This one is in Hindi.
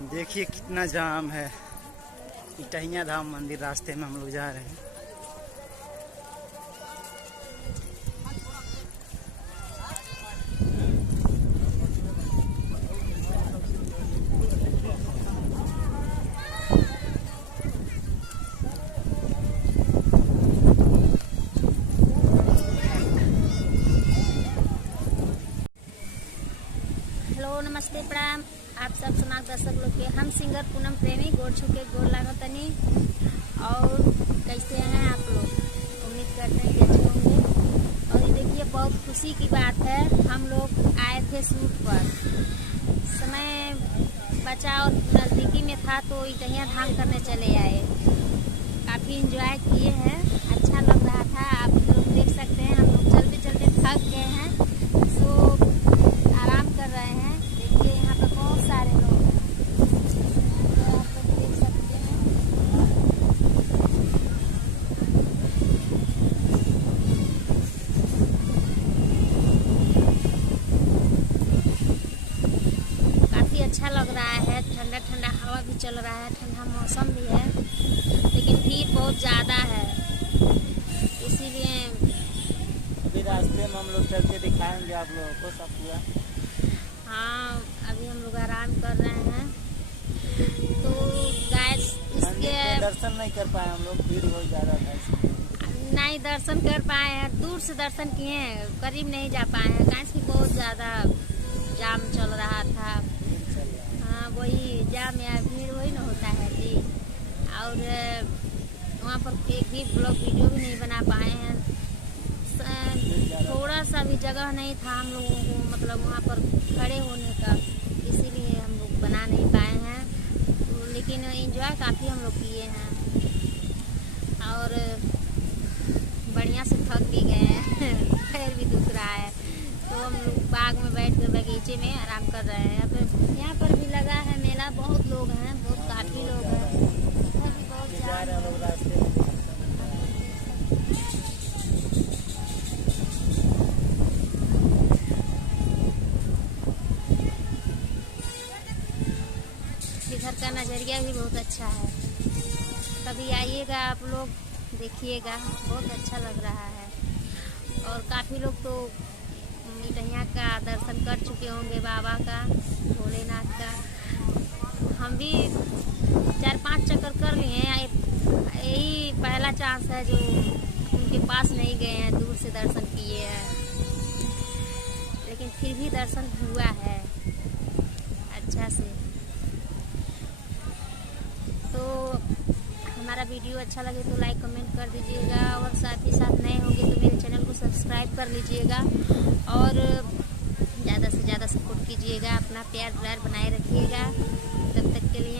देखिए कितना जाम है। इटहिया धाम मंदिर रास्ते में हम लोग जा रहे हैं। हेलो नमस्ते प्रणाम आप सब सुनाक दर्शक लोग के। हम सिंगर पूनम प्रेमी गोड़ छुके गोड़ लागतनी। और कैसे हैं आप लोग? उम्मीद करते हैं कि अच्छे होंगे। और ये देखिए बहुत खुशी की बात है, हम लोग आए थे शूट पर। समय बचा और नज़दीकी में था तो इटहिया धाम करने चले आए। काफ़ी इंजॉय किए हैं, अच्छा लग रहा था। आप लोग देख सकते हैं हम लोग चलते चलते थक गए हैं, सो आराम कर रहे हैं। देखिए यहाँ पे बहुत सारे लोग आप लोग देख सकते हैं। काफ़ी अच्छा लग रहा है, ठंडा ठंडा हवा भी चल रहा है, ठंडा मौसम भी है, लेकिन भीड़ बहुत ज़्यादा है, इसीलिए अभी रास्ते में हम लोग चल के दिखाएंगे आप लोगों को सब पूरा। हाँ अभी हम लोग आराम कर रहे हैं। तो गैस इसके दर्शन नहीं कर पाए हम लोग, भीड़ बहुत ज़्यादा था इसलिए। नहीं दर्शन कर पाए हैं, दूर से दर्शन किए हैं, करीब नहीं जा पाए हैं, गैस की बहुत ज़्यादा जाम चल रहा था। हाँ वही जाम या भीड़ वही ना होता है जी। और वहाँ पर एक भी ब्लॉग वीडियो भी नहीं बना पाए हैं। थोड़ा सा भी जगह नहीं था हम लोगों को, मतलब वहाँ पर खड़े होने का, इसीलिए हम लोग बना नहीं पाए हैं। तो लेकिन एंजॉय काफ़ी हम लोग किए हैं और बढ़िया से थक भी गए हैं पैर भी दुख रहा है। तो हम लोग बाग में बैठ कर बगीचे में आराम कर रहे हैं। यहाँ पर भी लगा है मेला, बहुत लोग हैं, बहुत काफ़ी लोग हैं, इधर भी बहुत इधर का नज़रिया भी बहुत अच्छा है। कभी आइएगा आप लोग, देखिएगा, बहुत अच्छा लग रहा है। और काफ़ी लोग तो इटहिया का दर्शन कर चुके होंगे, बाबा का, भोलेनाथ का। हम भी 4-5 चक्कर कर लिए हैं, यही पहला चांस है जो उनके पास नहीं गए हैं, दूर से दर्शन किए हैं, लेकिन फिर भी दर्शन हुआ है अच्छा से। तो हमारा वीडियो अच्छा लगे तो लाइक कमेंट कर दीजिएगा, और साथ ही साथ नए होंगे तो मेरे चैनल को सब्सक्राइब कर लीजिएगा, और ज़्यादा से ज़्यादा सपोर्ट कीजिएगा, अपना प्यार दुलार बनाए रखिएगा। तब तक के लिए